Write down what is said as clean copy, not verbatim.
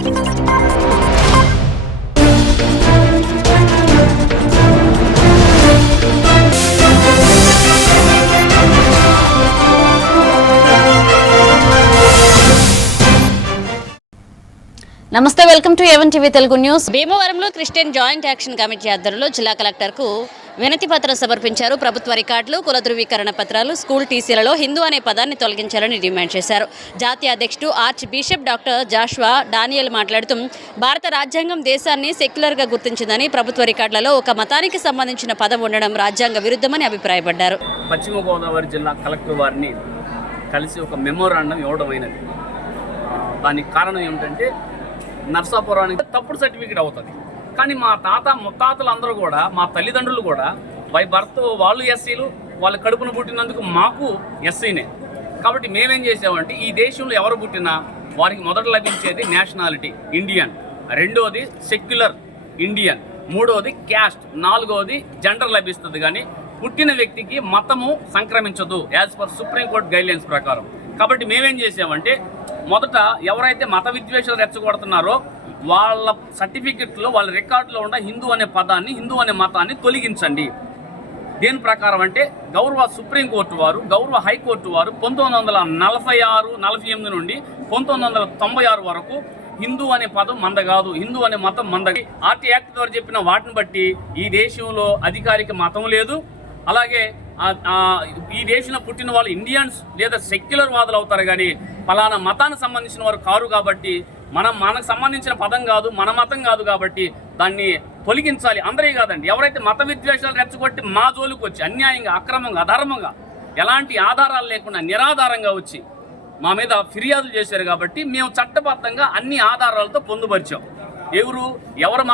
నమస్తే, welcome to A1 TV Telugu news. భీమవరంలో Christian joint action committee ఆధ్వర్యంలో జిల్లా కలెక్టర్కు వినతి పత్రం సమర్పించారు. ప్రభుత్వ రికార్డులు, కుల ధృవీకరణ పత్రాలు, స్కూల్ టీసీలలో హిందూ అనే పదాన్ని తొలగించాలని డిమాండ్ చేశారు. జాతీయ అధ్యక్షుడు archbishop doctor Joshua Daniel మాట్లాడుతూ భారత రాజ్యాంగం దేశాన్ని సెక్యులర్గా గుర్తించిందని, ప్రభుత్వ రికార్డులలో ఒక మతానికి సంబంధించిన పదం ఉండడం రాజ్యాంగ విరుద్ధమని అభిప్రాయపడ్డారు. పశ్చిమ గోదావరి జిల్లా కలెక్టర్ వారిని కలిసి ఒక మెమోరాండం ఇవ్వడమైనది. దానికి కారణం ఏమిటంటే నర్సాపురానికి తప్పుడు సర్టిఫికేట్ అవుతుంది. కానీ మా తాత ముత్తాతలు అందరూ కూడా, మా తల్లిదండ్రులు కూడా బై బర్త్ వాళ్ళు ఎస్సీలు, వాళ్ళ కడుపును పుట్టినందుకు మాకు ఎస్సీనే. కాబట్టి మేమేం చేసామంటే ఈ దేశంలో ఎవరు పుట్టినా వారికి మొదట లభించేది నేషనాలిటీ ఇండియన్, రెండోది సెక్యులర్ ఇండియన్, మూడోది క్యాస్ట్, నాలుగోది జెండర్ లభిస్తుంది. కానీ పుట్టిన వ్యక్తికి మతము సంక్రమించదు యాజ్ పర్ సుప్రీంకోర్టు గైడ్లైన్స్ ప్రకారం. కాబట్టి మేమేం చేసామంటే మొదట ఎవరైతే మత విద్వేషాలు రెచ్చగొడుతున్నారో వాళ్ళ సర్టిఫికెట్లో, వాళ్ళ రికార్డులో ఉన్న హిందూ అనే పదాన్ని, హిందూ అనే మతాన్ని తొలగించండి. దేని ప్రకారం అంటే గౌరవ సుప్రీంకోర్టు వారు, గౌరవ హైకోర్టు వారు 1946-48 నుండి 1996 వరకు హిందూ అనే పదం మంద కాదు, హిందూ అనే మతం మందది ఆర్టీ యాక్ట్ ద్వారా చెప్పిన వాటిని బట్టి ఈ దేశంలో అధికారిక మతం లేదు. అలాగే ఈ దేశంలో పుట్టిన వాళ్ళు ఇండియన్స్ లేదా సెక్యులర్ వాదులు అవుతారు, కానీ ఫలానా మతానికి సంబంధించిన వారు కారు. కాబట్టి మనకు సంబంధించిన పదం కాదు, మన మతం కాదు, కాబట్టి దాన్ని తొలగించాలి. అందరే కాదండి, ఎవరైతే మత విద్వేషాలు రెచ్చగొట్టి మా జోలికి వచ్చి అన్యాయంగా, అక్రమంగా, అధర్మంగా, ఎలాంటి ఆధారాలు లేకుండా నిరాధారంగా వచ్చి మా మీద ఫిర్యాదులు చేశారు. కాబట్టి మేము చట్టబద్ధంగా అన్ని ఆధారాలతో పొందుపరిచాం. ఎవరి